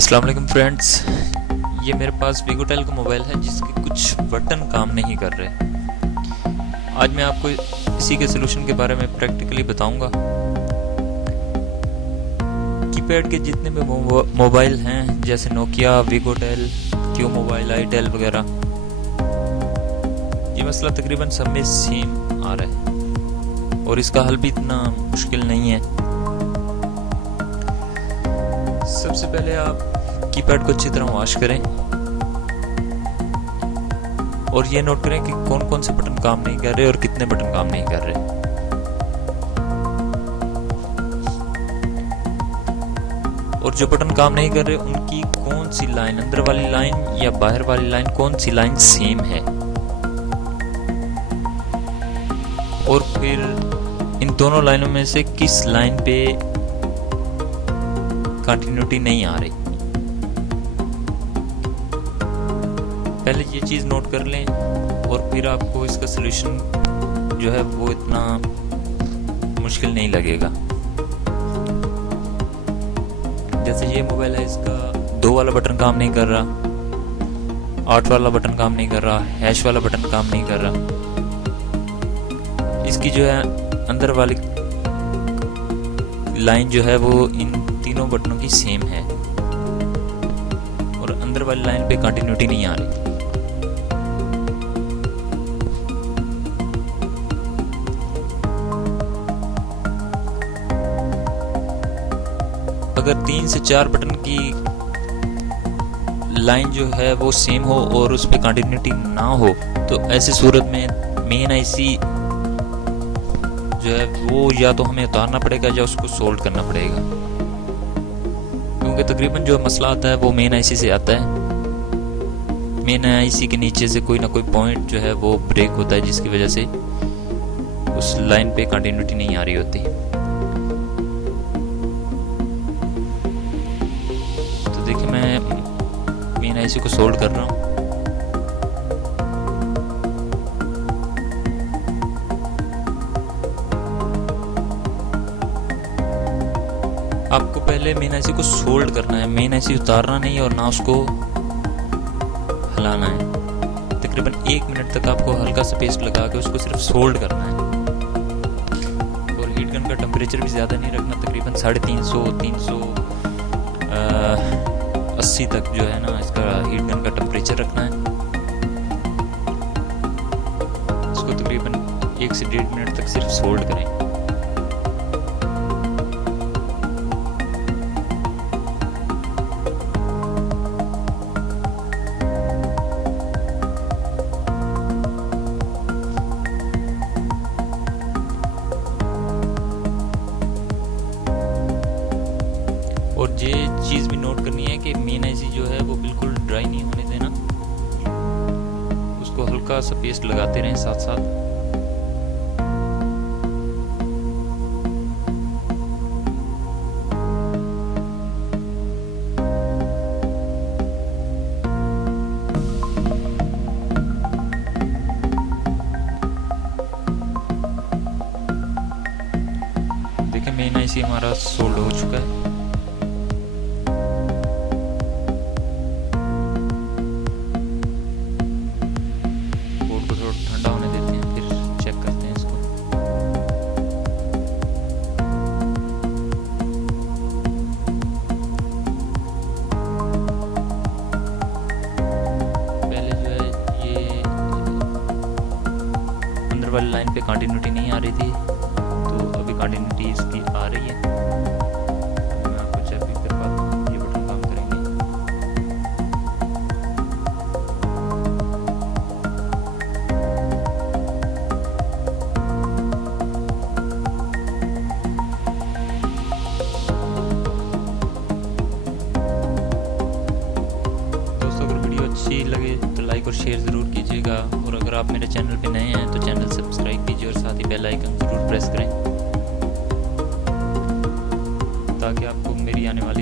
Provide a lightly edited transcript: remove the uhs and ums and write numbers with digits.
अस्सलाम वालेकुम फ्रेंड्स, ये मेरे पास VGOTEL का मोबाइल है जिसके कुछ बटन काम नहीं कर रहे। आज मैं आपको इसी के सलूशन के बारे में प्रैक्टिकली बताऊंगा। कीपैड के जितने भी मोबाइल हैं जैसे नोकिया, VGOTEL, QMobile, Itel वगैरह, ये मसला तकरीबन सब में सेम आ रहा है और इसका हल भी इतना मुश्किल नहीं है। सबसे पहले आप कीपैड को अच्छी तरह वॉश करें और ये नोट करें कि कौन कौन से बटन काम नहीं कर रहे और कितने बटन काम नहीं कर रहे। और जो बटन काम नहीं कर रहे उनकी कौन सी लाइन, अंदर वाली लाइन या बाहर वाली लाइन, कौन सी लाइन सेम है, और फिर इन दोनों लाइनों में से किस लाइन पे कंटिन्यूटी नहीं आ रही। पहले ये चीज़ नोट कर लें और फिर आपको इसका सलूशन जो है वो इतना मुश्किल नहीं लगेगा। जैसे ये मोबाइल है, इसका 2 वाला बटन काम नहीं कर रहा, 8 वाला बटन काम नहीं कर रहा, हैश वाला बटन काम नहीं कर रहा। इसकी जो है अंदर वाली लाइन जो है वो इन तीनों बटनों की सेम है और अंदर वाली लाइन पे कंटिन्यूटी नहीं आ रही। अगर 3 से 4 बटन की लाइन जो है वो सेम हो और उस पर कंटिन्यूटी ना हो तो ऐसी सूरत में मेन आईसी जो है वो या तो हमें उतारना पड़ेगा या उसको सोल्ड करना पड़ेगा, क्योंकि तकरीबन जो मसला आता है वो मेन आईसी से आता है। मेन आईसी के नीचे से कोई ना कोई पॉइंट जो है वो ब्रेक होता है जिसकी वजह से उस लाइन पे कंटिन्यूटी नहीं आ रही होती। तो देखिए मैं मेन आईसी को सोल्ड कर रहा हूँ। आपको पहले मेन आईसी को सोल्ड करना है, मेन आईसी उतारना नहीं और ना उसको हिलाना है। तकरीबन 1 मिनट तक आपको हल्का सा पेस्ट लगा के उसको सिर्फ सोल्ड करना है। और हीट गन का टेम्परेचर भी ज़्यादा नहीं रखना, तकरीबन 350 380 तक जो है ना इसका हीट गन का टेम्परेचर रखना है। इसको तकरीबन 1 से 1.5 मिनट तक सिर्फ सोल्ड करें। और ये चीज़ भी नोट करनी है कि मेन आईसी जो है वो बिल्कुल ड्राई नहीं होने देना, उसको हल्का सा पेस्ट लगाते रहें साथ साथ। देखिए मेन आईसी हमारा सोल्ड हो चुका है। ठंडा होने देते हैं फिर चेक करते हैं इसको। पहले जो है ये अंदर वाली लाइन पे कंटिन्यूटी नहीं आ रही थी, तो अभी कंटिन्यूटी इसकी आ रही है। मैं आपको चेक भी कर पाता हूँ, ये बटन काम करेंगे। अच्छी लगे तो लाइक और शेयर ज़रूर कीजिएगा, और अगर आप मेरे चैनल पे नए हैं तो चैनल सब्सक्राइब कीजिए और साथ ही बेल आइकन ज़रूर प्रेस करें ताकि आपको मेरी आने वाली